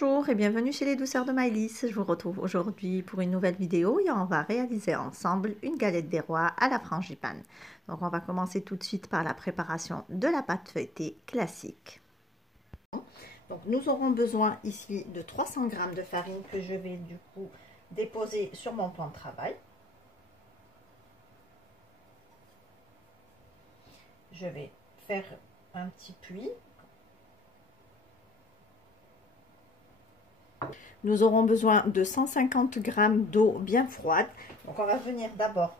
Bonjour et bienvenue chez les douceurs de Maëlys. Je vous retrouve aujourd'hui pour une nouvelle vidéo et on va réaliser ensemble une galette des rois à la frangipane. Donc on va commencer tout de suite par la préparation de la pâte feuilletée classique. Donc nous aurons besoin ici de 300 g de farine que je vais du coup déposer sur mon plan de travail. Je vais faire un petit puits. Nous aurons besoin de 150 g d'eau bien froide. Donc on va venir d'abord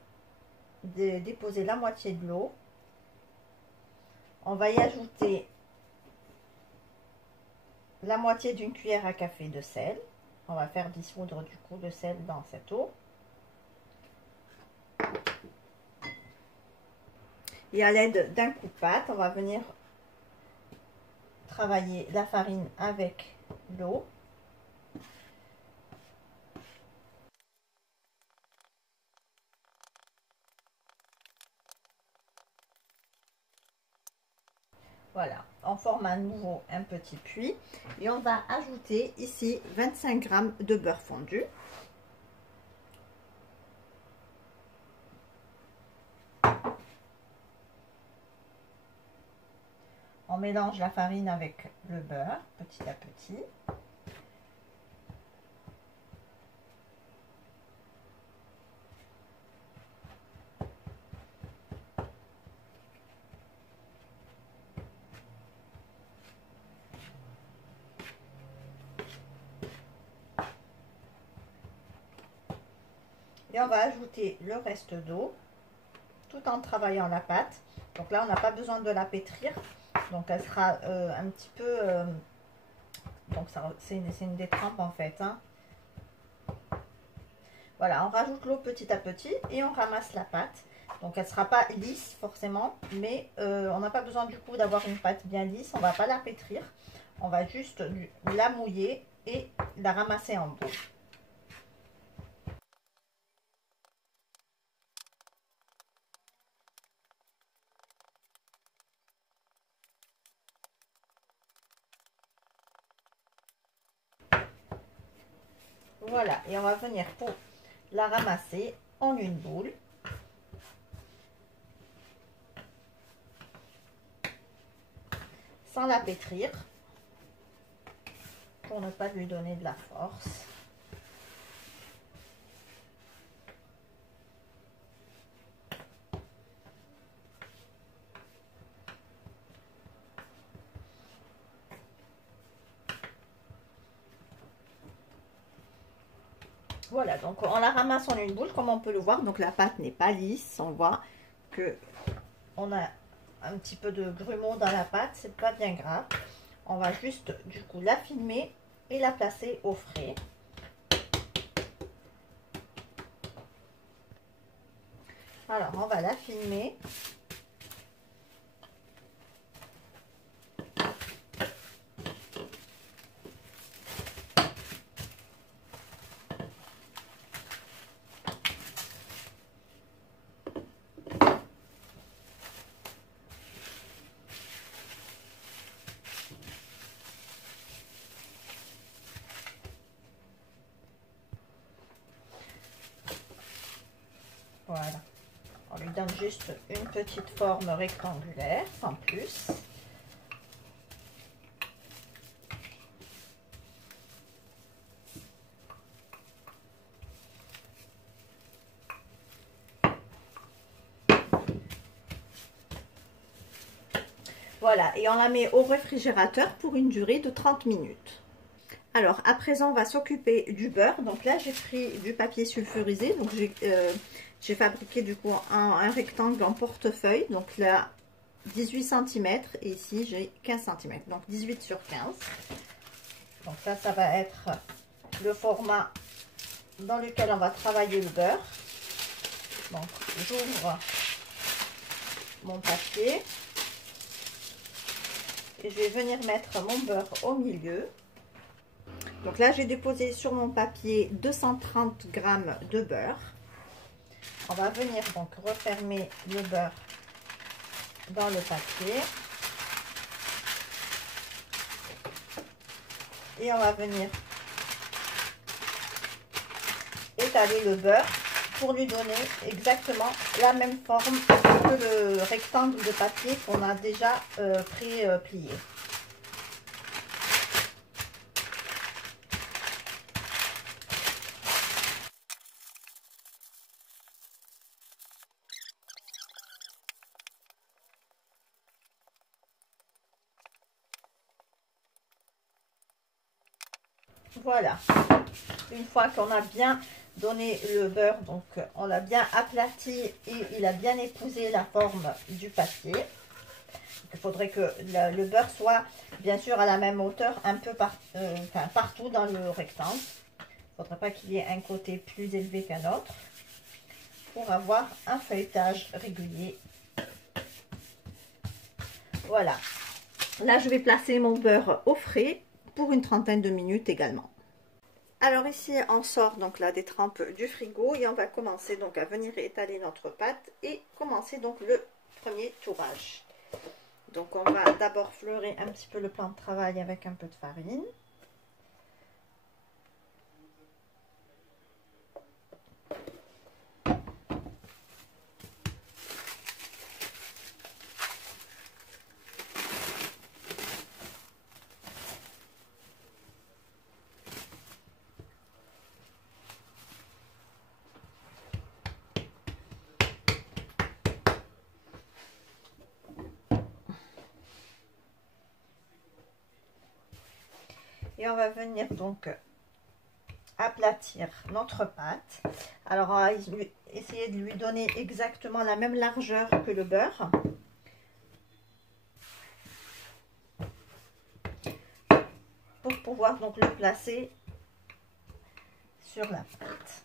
déposer la moitié de l'eau. On va y ajouter la moitié d'une cuillère à café de sel. On va faire dissoudre du coup le sel dans cette eau. Et à l'aide d'un coup de pâte, on va venir travailler la farine avec l'eau. Voilà, on forme à nouveau un petit puits et on va ajouter ici 25 g de beurre fondu. On mélange la farine avec le beurre petit à petit. Et on va ajouter le reste d'eau tout en travaillant la pâte. Donc là, on n'a pas besoin de la pétrir. Donc elle sera un petit peu... donc c'est une détrempe en fait. Hein. Voilà, on rajoute l'eau petit à petit et on ramasse la pâte. Donc elle ne sera pas lisse forcément, mais on n'a pas besoin du coup d'avoir une pâte bien lisse. On ne va pas la pétrir. On va juste la mouiller et la ramasser en boule. Voilà, et on va venir pour la ramasser en une boule. Sans la pétrir, pour ne pas lui donner de la force. Voilà, donc on la ramasse en une boule, comme on peut le voir. Donc la pâte n'est pas lisse, on voit que on a un petit peu de grumeaux dans la pâte, c'est pas bien grave. On va juste du coup la filmer et la placer au frais. Alors on va la filmer. Voilà, on lui donne juste une petite forme rectangulaire, sans plus. Voilà, et on la met au réfrigérateur pour une durée de 30 minutes. Alors, à présent, on va s'occuper du beurre. Donc là, j'ai pris du papier sulfurisé. Donc, j'ai fabriqué du coup un rectangle en portefeuille. Donc là, 18 cm. Et ici, j'ai 15 cm. Donc, 18 sur 15. Donc ça, ça va être le format dans lequel on va travailler le beurre. Donc, j'ouvre mon papier. Et je vais venir mettre mon beurre au milieu. Donc là, j'ai déposé sur mon papier 230 g de beurre. On va venir donc refermer le beurre dans le papier. Et on va venir étaler le beurre pour lui donner exactement la même forme que le rectangle de papier qu'on a déjà pré-plié. Voilà, une fois qu'on a bien donné le beurre, donc on l'a bien aplati et il a bien épousé la forme du papier. Il faudrait que le beurre soit bien sûr à la même hauteur un peu partout dans le rectangle. Il ne faudrait pas qu'il y ait un côté plus élevé qu'un autre pour avoir un feuilletage régulier. Voilà, là je vais placer mon beurre au frais pour une trentaine de minutes également. Alors ici on sort donc la détrempe du frigo et on va commencer donc à venir étaler notre pâte et commencer donc le premier tourage. Donc on va d'abord fleurer un petit peu le plan de travail avec un peu de farine. Et on va venir donc aplatir notre pâte. Alors on va essayer de lui donner exactement la même largeur que le beurre. Pour pouvoir donc le placer sur la pâte.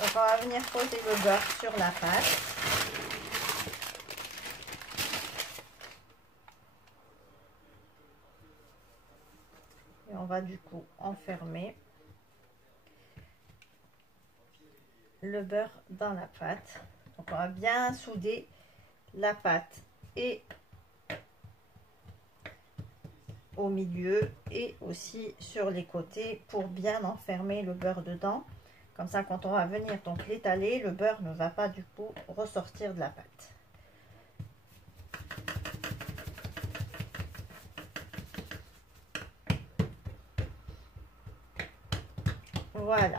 Donc on va venir poser le beurre sur la pâte. Et on va du coup enfermer le beurre dans la pâte. Donc on va bien souder la pâte et au milieu et aussi sur les côtés pour bien enfermer le beurre dedans. Comme ça, quand on va venir donc l'étaler, le beurre ne va pas du coup ressortir de la pâte. Voilà.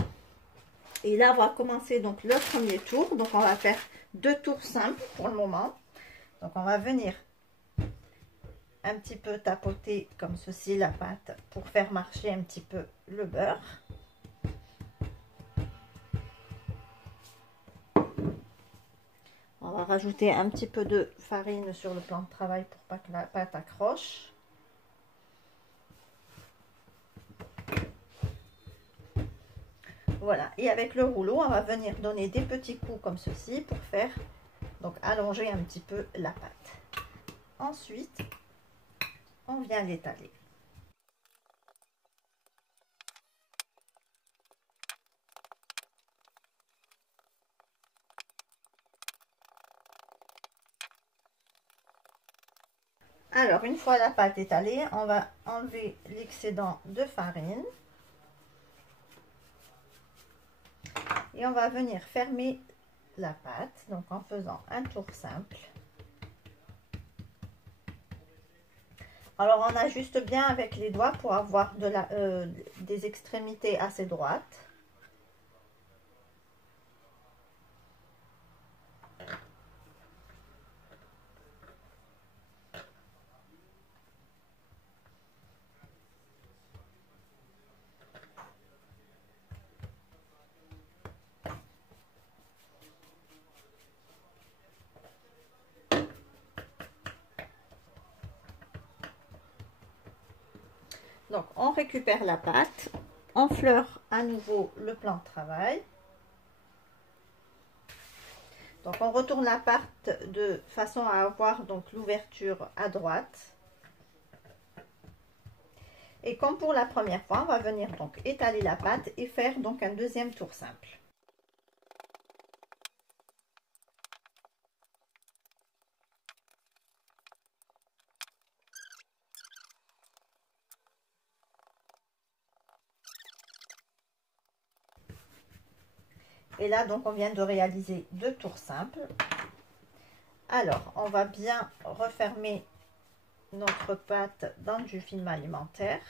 Et là, on va commencer donc le premier tour. Donc, on va faire 2 tours simples pour le moment. Donc, on va venir un petit peu tapoter comme ceci la pâte pour faire marcher un petit peu le beurre. On va rajouter un petit peu de farine sur le plan de travail pour pas que la pâte accroche. Voilà, et avec le rouleau, on va venir donner des petits coups comme ceci pour faire donc allonger un petit peu la pâte. Ensuite, on vient l'étaler. Alors, une fois la pâte étalée, on va enlever l'excédent de farine. Et on va venir fermer la pâte, donc en faisant un tour simple. Alors, on ajuste bien avec les doigts pour avoir des extrémités assez droites. Donc, on récupère la pâte, on fleure à nouveau le plan de travail. Donc, on retourne la pâte de façon à avoir donc l'ouverture à droite. Et comme pour la première fois, on va venir donc étaler la pâte et faire donc un deuxième tour simple. Et là, donc, on vient de réaliser 2 tours simples. Alors, on va bien refermer notre pâte dans du film alimentaire.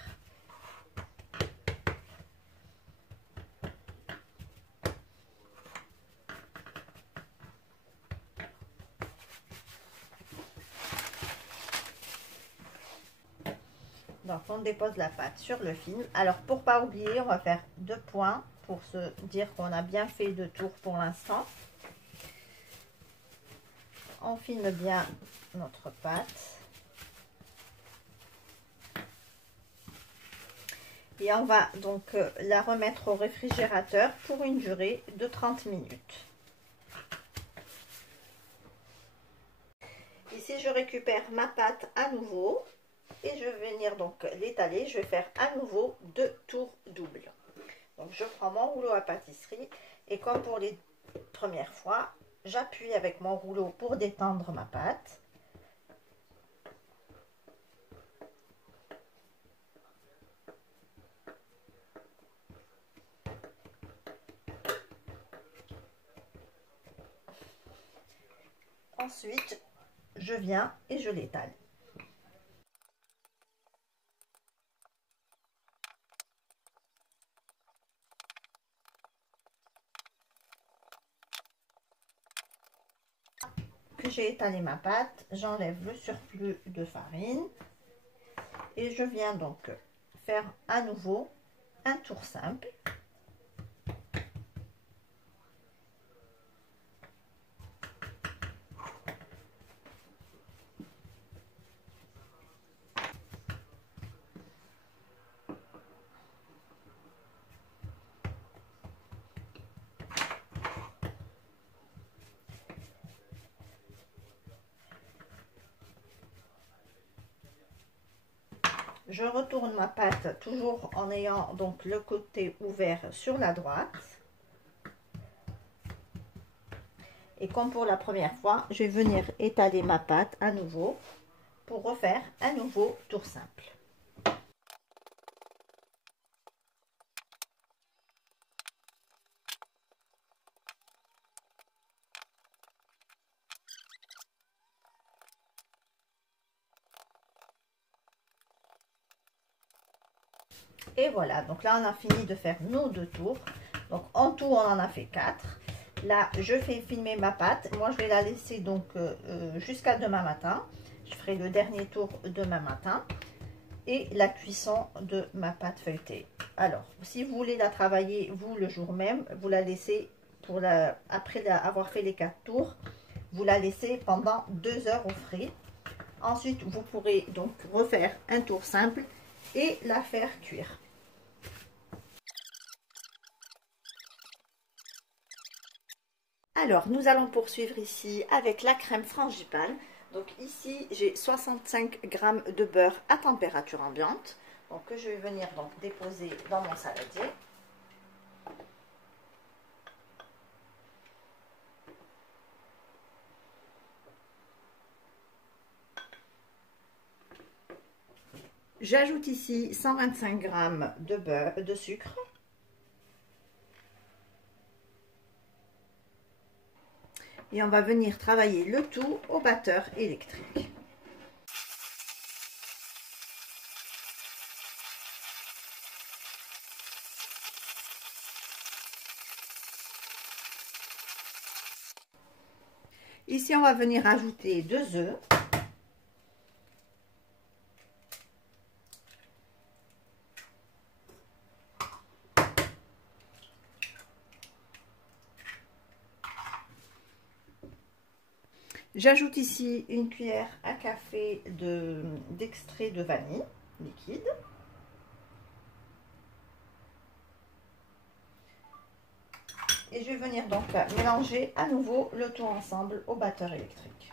Donc, on dépose la pâte sur le film. Alors, pour pas oublier, on va faire 2 points pour se dire qu'on a bien fait 2 tours pour l'instant. On filme bien notre pâte. Et on va donc la remettre au réfrigérateur pour une durée de 30 minutes. Ici, je récupère ma pâte à nouveau et je vais venir donc l'étaler. Je vais faire à nouveau 2 tours doubles. Donc, je prends mon rouleau à pâtisserie et comme pour les premières fois, j'appuie avec mon rouleau pour détendre ma pâte. Ensuite, je viens et je l'étale. Que j'ai étalé ma pâte, j'enlève le surplus de farine et je viens donc faire à nouveau un tour simple. Je retourne ma pâte toujours en ayant donc le côté ouvert sur la droite. Et comme pour la première fois, je vais venir étaler ma pâte à nouveau pour refaire un nouveau tour simple. Et voilà, donc là on a fini de faire nos 2 tours. Donc en tout on en a fait 4. Là je fais filmer ma pâte. Moi je vais la laisser donc jusqu'à demain matin. Je ferai le dernier tour demain matin. Et la cuisson de ma pâte feuilletée. Alors si vous voulez la travailler vous le jour même, vous la laissez pour après avoir fait les 4 tours, vous la laissez pendant 2 heures au frais. Ensuite vous pourrez donc refaire un tour simple et la faire cuire. Alors, nous allons poursuivre ici avec la crème frangipane. Donc ici, j'ai 65 g de beurre à température ambiante. Donc que je vais venir donc déposer dans mon saladier. J'ajoute ici 125 g de beurre, de sucre. Et on va venir travailler le tout au batteur électrique. Ici, on va venir ajouter 2 œufs. J'ajoute ici une cuillère à café d'extrait de vanille liquide. Et je vais venir donc mélanger à nouveau le tout ensemble au batteur électrique.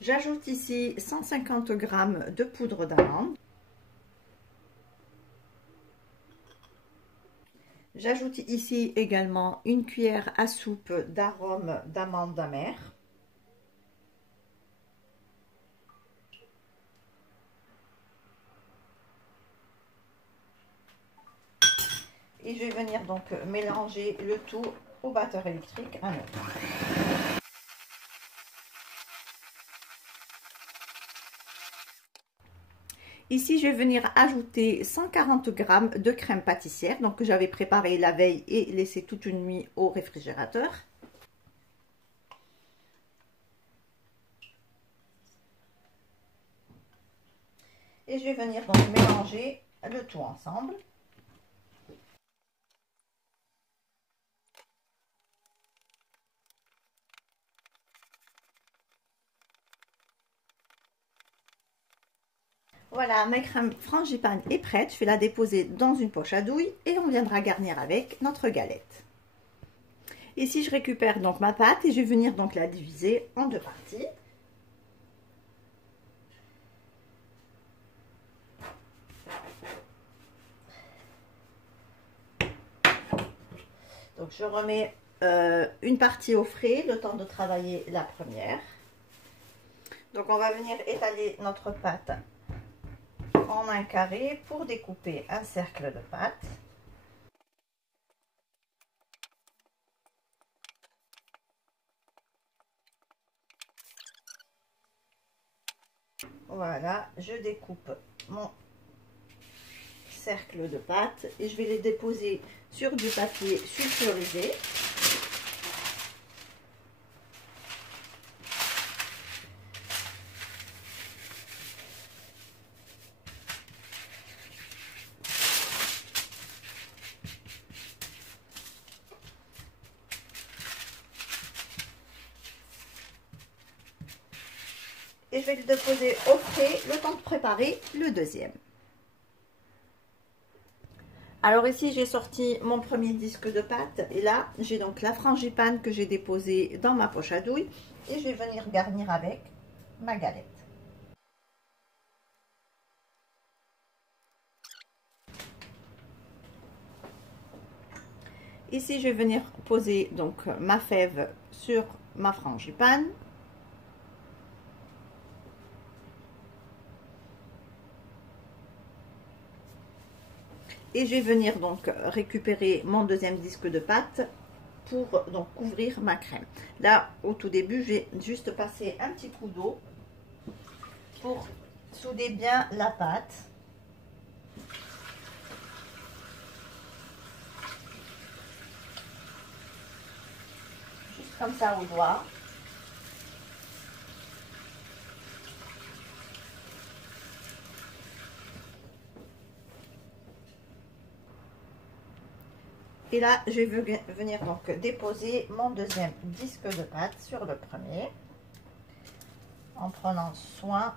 J'ajoute ici 150 g de poudre d'amande. J'ajoute ici également une cuillère à soupe d'arôme d'amande amère. Et je vais venir donc mélanger le tout au batteur électrique à nouveau. Ici, je vais venir ajouter 140 g de crème pâtissière, donc que j'avais préparé la veille et laissé toute une nuit au réfrigérateur. Et je vais venir donc mélanger le tout ensemble. Voilà, ma crème frangipane est prête. Je vais la déposer dans une poche à douille et on viendra garnir avec notre galette. Ici, je récupère donc ma pâte et je vais venir donc la diviser en deux parties. Donc, je remets une partie au frais, le temps de travailler la première. Donc, on va venir étaler notre pâte en un carré pour découper un cercle de pâte. Voilà, je découpe mon cercle de pâte et je vais les déposer sur du papier sulfurisé. Et je vais le déposer au frais le temps de préparer le deuxième. Alors ici j'ai sorti mon premier disque de pâte et là j'ai donc la frangipane que j'ai déposée dans ma poche à douille et je vais venir garnir avec ma galette. Ici je vais venir poser donc ma fève sur ma frangipane. Et je vais venir donc récupérer mon deuxième disque de pâte pour donc couvrir ma crème. Là, au tout début, j'ai juste passé un petit coup d'eau pour souder bien la pâte. Juste comme ça au doigt. Et là, je vais venir donc déposer mon deuxième disque de pâte sur le premier, en prenant soin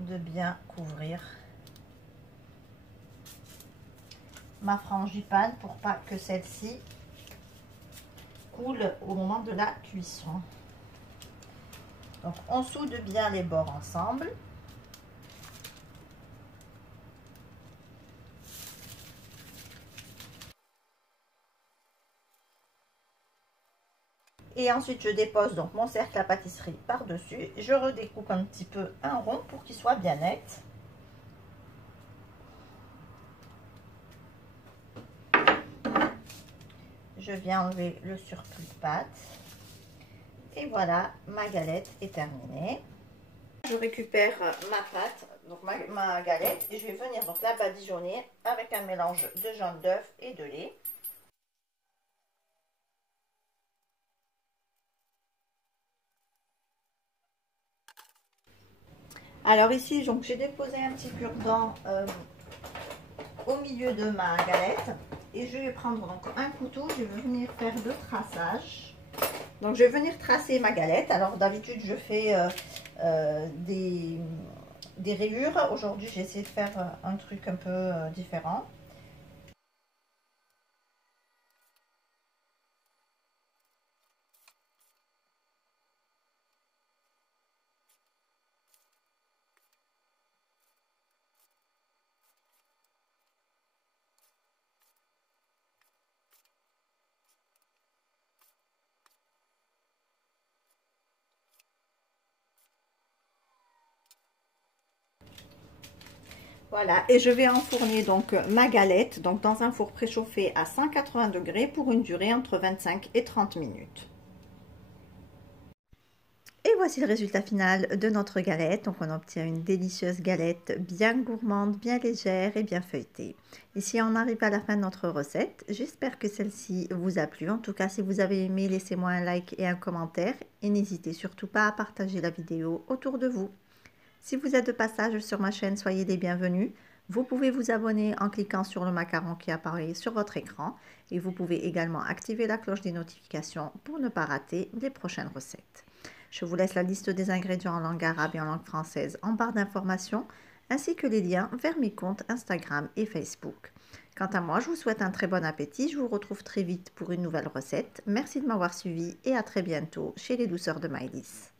de bien couvrir ma frangipane pour pas que celle-ci coule au moment de la cuisson. Donc, on soude bien les bords ensemble. Et ensuite, je dépose donc mon cercle à pâtisserie par-dessus. Je redécoupe un petit peu un rond pour qu'il soit bien net. Je viens enlever le surplus de pâte. Et voilà, ma galette est terminée. Je récupère ma pâte, donc ma galette, et je vais venir donc la badigeonner avec un mélange de jaune d'œuf et de lait. Alors ici, donc j'ai déposé un petit cure-dent au milieu de ma galette et je vais prendre donc un couteau, je vais venir faire le traçage. Donc je vais venir tracer ma galette. Alors d'habitude je fais des rayures. Aujourd'hui j'ai essayé de faire un truc un peu différent. Voilà, et je vais enfourner donc ma galette donc dans un four préchauffé à 180 degrés pour une durée entre 25 et 30 minutes. Et voici le résultat final de notre galette. Donc on obtient une délicieuse galette bien gourmande, bien légère et bien feuilletée. Ici on arrive à la fin de notre recette. J'espère que celle-ci vous a plu. En tout cas, si vous avez aimé, laissez-moi un like et un commentaire. Et n'hésitez surtout pas à partager la vidéo autour de vous. Si vous êtes de passage sur ma chaîne, soyez les bienvenus. Vous pouvez vous abonner en cliquant sur le macaron qui apparaît sur votre écran. Et vous pouvez également activer la cloche des notifications pour ne pas rater les prochaines recettes. Je vous laisse la liste des ingrédients en langue arabe et en langue française en barre d'informations, ainsi que les liens vers mes comptes Instagram et Facebook. Quant à moi, je vous souhaite un très bon appétit. Je vous retrouve très vite pour une nouvelle recette. Merci de m'avoir suivi et à très bientôt chez les douceurs de Maëlys.